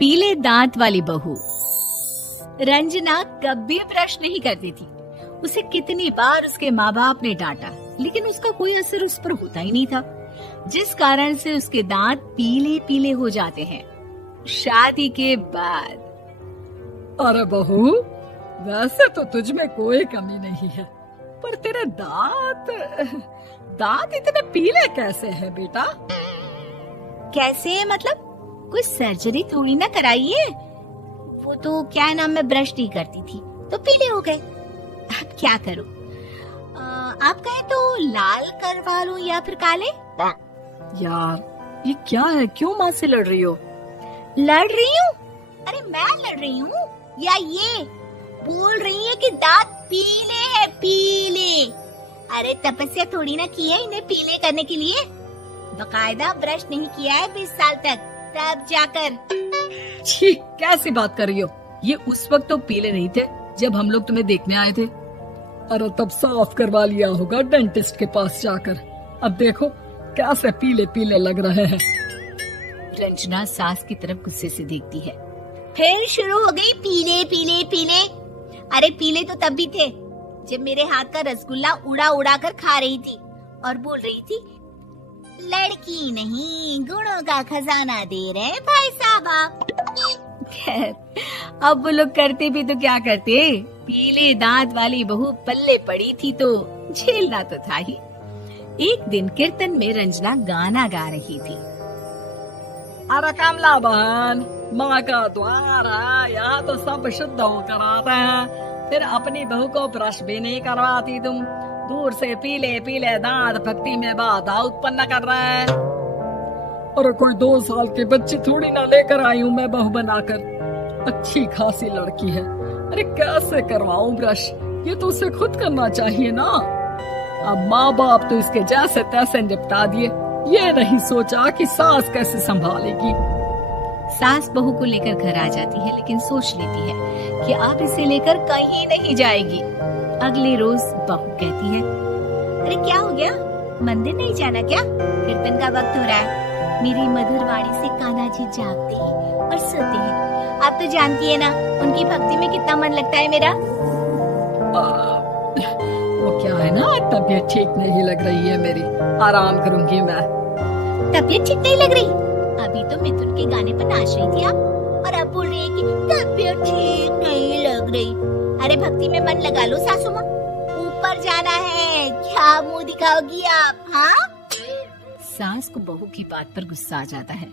पीले दांत वाली बहू। रंजना कभी ब्रश नहीं करती थी। उसे कितनी बार उसके माँ बाप ने डांटा, लेकिन उसका कोई असर उस पर होता ही नहीं था, जिस कारण से उसके दांत पीले पीले हो जाते हैं। शादी के बाद। अरे बहू, वैसे तो तुझ में कोई कमी नहीं है, पर तेरे दांत इतने पीले कैसे हैं बेटा? कैसे मतलब? कोई सर्जरी थोड़ी ना कराइए। वो तो क्या नाम, मैं ब्रश नहीं करती थी तो पीले हो गए। अब क्या करूं? आप कहें तो लाल करवा लूं या फिर काले? यार ये क्या है, क्यों माँ से लड़ रही हो? लड़ रही हूँ? अरे मैं लड़ रही हूँ या ये बोल रही है कि दांत पीले हैं, पीले। अरे तपस्या थोड़ी ना की है इन्हें पीले करने के लिए। बकायदा ब्रश नहीं किया है 20 साल तक, तब जाकर। छी, कैसी बात कर रही हो? ये उस वक्त तो पीले नहीं थे जब हम लोग तुम्हें देखने आए थे। अरे तब साफ करवा लिया होगा डेंटिस्ट के पास जाकर। अब देखो कैसे पीले पीले लग रहे हैं। रंजना सास की तरफ गुस्से से देखती है। फिर शुरू हो गई पीले पीले पीले। अरे पीले तो तब भी थे जब मेरे हाथ का रसगुल्ला उड़ा उड़ा कर खा रही थी और बोल रही थी, लड़की नहीं गुणों का खजाना दे रहे भाई साहब। खैर, अब वो लोग करते भी तो क्या करते, पीले दांत वाली बहू पल्ले पड़ी थी तो झेलना तो था ही। एक दिन कीर्तन में रंजना गाना गा रही थी। अरे कमला बहन, माँ का द्वार है, यहाँ तो सब शुद्ध होकर आते हैं, फिर अपनी बहू को ब्रश भी नहीं करवाती तुम। दूर से पीले पीले दांत भक्ति में बाधा उत्पन्न कर रहे हैं। अरे कोई 2 साल के बच्चे थोड़ी ना लेकर आई हूँ मैं बहू बनाकर। अच्छी खासी लड़की है, अरे कैसे करवाऊं ब्रश? ये तो उसे खुद करना चाहिए ना। अब माँ बाप तो इसके जैसे तैसे निपटा दिए, ये नहीं सोचा कि सास कैसे संभालेगी। सास बहू को लेकर घर आ जाती है, लेकिन सोच लेती है कि अब इसे लेकर कहीं नहीं जाएगी। अगले रोज बहू कहती है, अरे क्या हो गया, मंदिर नहीं जाना क्या? कीर्तन का वक्त हो रहा है। मेरी मधुर वाणी से कान्हा जी जागते हैं और सोते हैं। आप तो जानती है ना उनकी भक्ति में कितना मन लगता है मेरा। वो क्या है ना, तबीयत ठीक नहीं लग रही है मेरी, आराम करूंगी मैं। तबीयत ठीक नहीं लग रही? अभी तो मिथुन के गाने पर नाच रही थी आप, और अब बोल रही है कि तबीयत ठीक नहीं लग रही। अरे भक्ति में मन लगा लो सासू माँ, ऊपर जाना है, क्या मुंह दिखाओगी आप? हाँ? सास को बहू की बात पर गुस्सा आ जाता है।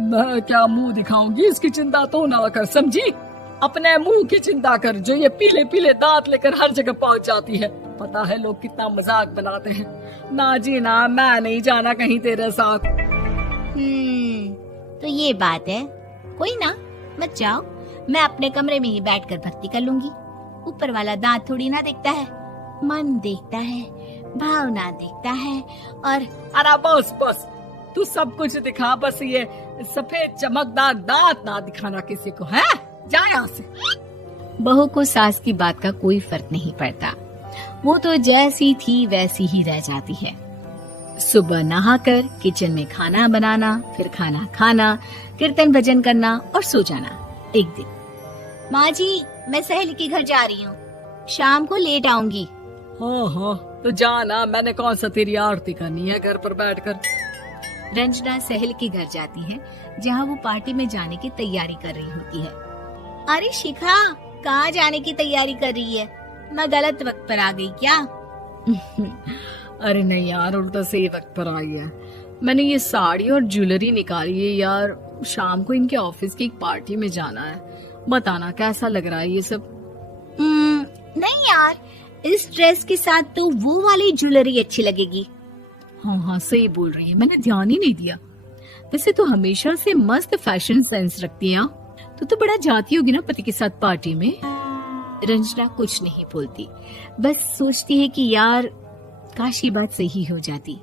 मैं क्या मुंह दिखाऊंगी, इसकी चिंता तो ना कर, समझी? अपने मुंह की चिंता कर, जो ये पीले पीले दांत लेकर हर जगह पहुंच जाती है। पता है लोग कितना मजाक बनाते हैं। ना जी ना, मैं नहीं जाना कहीं तेरे साथ। तो ये बात है, कोई ना, मत जाओ, मैं अपने कमरे में ही बैठकर भक्ति कर लूंगी। ऊपर वाला दांत थोड़ी ना देखता है, मन देखता है, भावना देखता है। और अरे बस बस, तू सब कुछ दिखा, बस ये सफेद चमकदार दांत ना दिखाना किसी को, है? जा यहाँ से। बहू को सास की बात का कोई फर्क नहीं पड़ता, वो तो जैसी थी वैसी ही रह जाती है। सुबह नहाकर किचन में खाना बनाना, फिर खाना खाना, कीर्तन भजन करना और सो जाना। एक दिन, माँ जी मैं सहेली के घर जा रही हूँ, शाम को लेट आऊंगी। हाँ हाँ तो जाना, मैंने कौन सा तेरी आरती करनी है घर पर बैठकर। रंजना सहेली के घर जाती है, जहाँ वो पार्टी में जाने की तैयारी कर रही होती है। अरे शिखा, कहाँ जाने की तैयारी कर रही है? मैं गलत वक्त पर आ गई क्या? अरे नहीं यार, उल्टा सही वक्त पर आ गया। मैंने ये साड़ी और ज्वेलरी निकाली है यार, शाम को इनके ऑफिस की एक पार्टी में जाना है। बताना कैसा लग रहा है ये सब? नहीं यार, इस ड्रेस के साथ तो वो वाली ज्वेलरी अच्छी लगेगी। हाँ हाँ सही बोल रही है, मैंने ध्यान ही नहीं दिया। वैसे तो हमेशा से मस्त फैशन सेंस रखती है। तो बड़ा जाती होगी ना पति के साथ पार्टी में। रंजना कुछ नहीं बोलती, बस सोचती है कि यार काश ये बात सही हो जाती,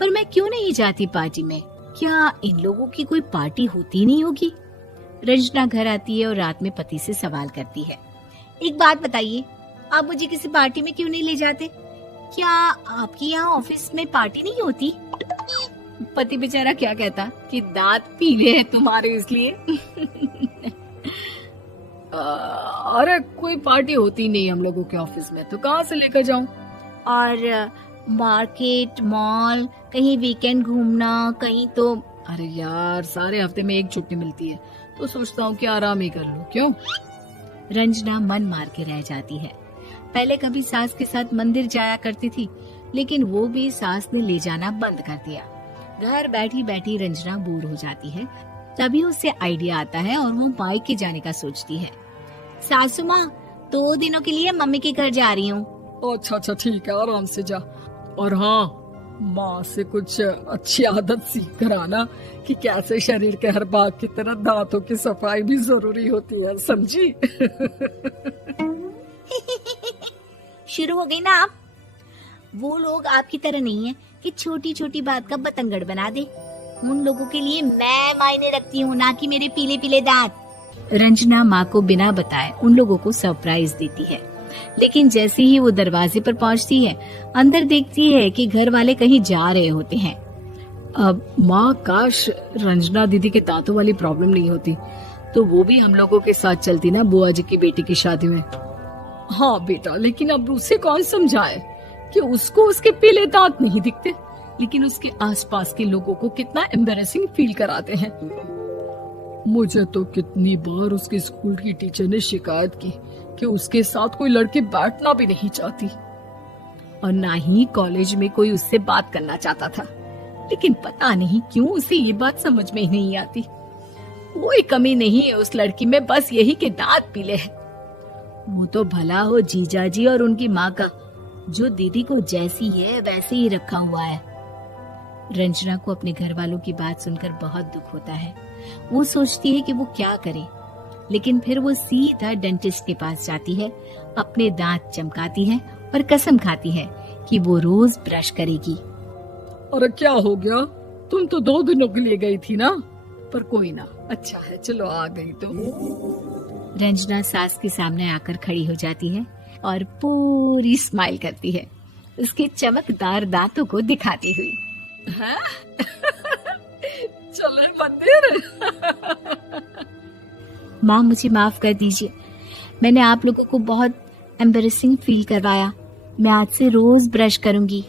पर मैं क्यों नहीं जाती पार्टी में? क्या इन लोगों की कोई पार्टी होती नहीं होगी? रंजना घर आती है और रात में पति से सवाल करती है, एक बात बताइए, आप मुझे किसी पार्टी में क्यों नहीं ले जाते? क्या आपके यहाँ ऑफिस में पार्टी नहीं होती? पति बेचारा क्या कहता कि दांत पीले हैं तुम्हारे इसलिए। अरे कोई पार्टी होती नहीं हम लोगों के ऑफिस में, तो कहाँ से लेकर जाऊं? और मार्केट, मॉल, कहीं वीकेंड घूमना, कहीं तो। अरे यार सारे हफ्ते में एक छुट्टी मिलती है, तो सोचता हूँ कि आराम ही कर लूं। क्यों? रंजना मन मार के रह जाती है। पहले कभी सास के साथ मंदिर जाया करती थी, लेकिन वो भी सास ने ले जाना बंद कर दिया। घर बैठी बैठी रंजना बोर हो जाती है। तभी उसे आइडिया आता है और वो मायके जाने का सोचती है। सासू माँ, 2 दिनों के लिए मम्मी के घर जा रही हूँ। अच्छा अच्छा ठीक है, आराम से जा। और हाँ, माँ से कुछ अच्छी आदत सीख कर आना कि कैसे शरीर के हर भाग की तरह दांतों की सफाई भी जरूरी होती है, समझी? शुरू हो गई ना आप। वो लोग आपकी तरह नहीं है कि छोटी छोटी बात का बतंगड़ बना दे। उन लोगों के लिए मैं मायने रखती हूँ, ना कि मेरे पीले पीले दांत। रंजना माँ को बिना बताए उन लोगों को सरप्राइज देती है, लेकिन जैसे ही वो दरवाजे पर पहुँचती है, अंदर देखती है कि घर वाले कहीं जा रहे होते हैं। अब माँ, काश रंजना दीदी के दांतों वाली प्रॉब्लम नहीं होती, तो वो भी हम लोगों के साथ चलती ना बुआ जी की बेटी की शादी में। हाँ बेटा, लेकिन अब उसे कौन समझाए कि उसको उसके पीले दांत नहीं दिखते, लेकिन उसके आसपास के लोगों को कितना एम्बैरेसिंग फील कराते हैं। मुझे तो कितनी बार उसके स्कूल की टीचर ने शिकायत की कि उसके साथ कोई लड़की बैठना भी नहीं चाहती, और ना ही कॉलेज में कोई उससे बात करना चाहता था। लेकिन पता नहीं क्यों उसे ये बात समझ में ही नहीं आती। कोई कमी नहीं है उस लड़की में, बस यही कि दांत पीले हैं। वो तो भला हो जीजा जी और उनकी माँ का, जो दीदी को जैसी है वैसे ही रखा हुआ है। रंजना को अपने घर वालों की बात सुनकर बहुत दुख होता है। वो सोचती है कि वो क्या करे, लेकिन फिर वो सीधा डेंटिस्ट के पास जाती है, अपने दांत चमकाती है और कसम खाती है कि वो रोज ब्रश करेगी। अरे क्या हो गया? तुम तो 2 दिनों के लिए गई थी ना, पर कोई ना, अच्छा है, चलो आ गई तो। रंजना सास के सामने आकर खड़ी हो जाती है और पूरी स्माइल करती है, उसके चमकदार दांतों को दिखाती हुई। हैं? चले मंदिर? माँ, मुझे माफ कर दीजिए, मैंने आप लोगों को बहुत एम्बैरेसिंग फील करवाया। मैं आज से रोज ब्रश करूंगी।